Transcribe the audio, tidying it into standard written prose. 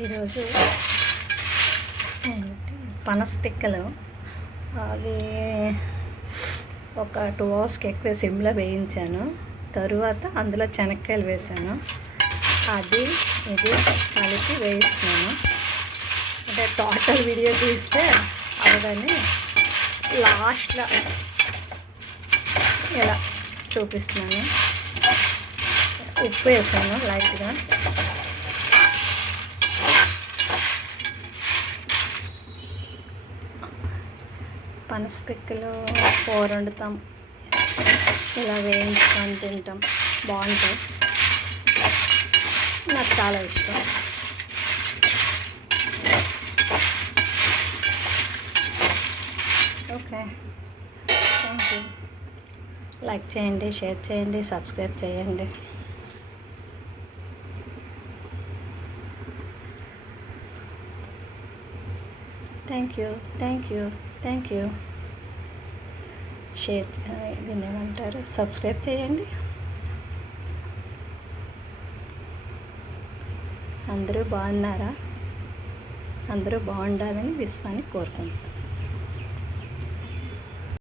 ఈరోజు పనస పిక్కలు అవి ఒక 2 అవర్స్కి ఎక్కువ సిమ్లో వేయించాను. తరువాత అందులో శనక్కాయలు వేసాను. అది ఇది కలిపి వేయిస్తున్నాను. అంటే టోటల్ వీడియో తీస్తే అవదని లాస్ట్లో ఇలా చూపిస్తున్నాను. ఉప్పు వేసాను లైట్గా. పనస పిక్కలు కూర వండుతాం, ఇలా వేయించుకొని తింటాం, బాగుంటాయి. నాకు చాలా ఇష్టం. Okay, thank you. లైక్ చేయండి, షేర్ చేయండి, సబ్స్క్రైబ్ చేయండి. Thank you, thank you, thank you. Share దీన్ని ఏమంటారు, సబ్స్క్రైబ్ చేయండి. అందరూ బాగున్నారా? అందరూ బాగుండాలని విశ్వాన్ని కోరుకుంటున్నాను.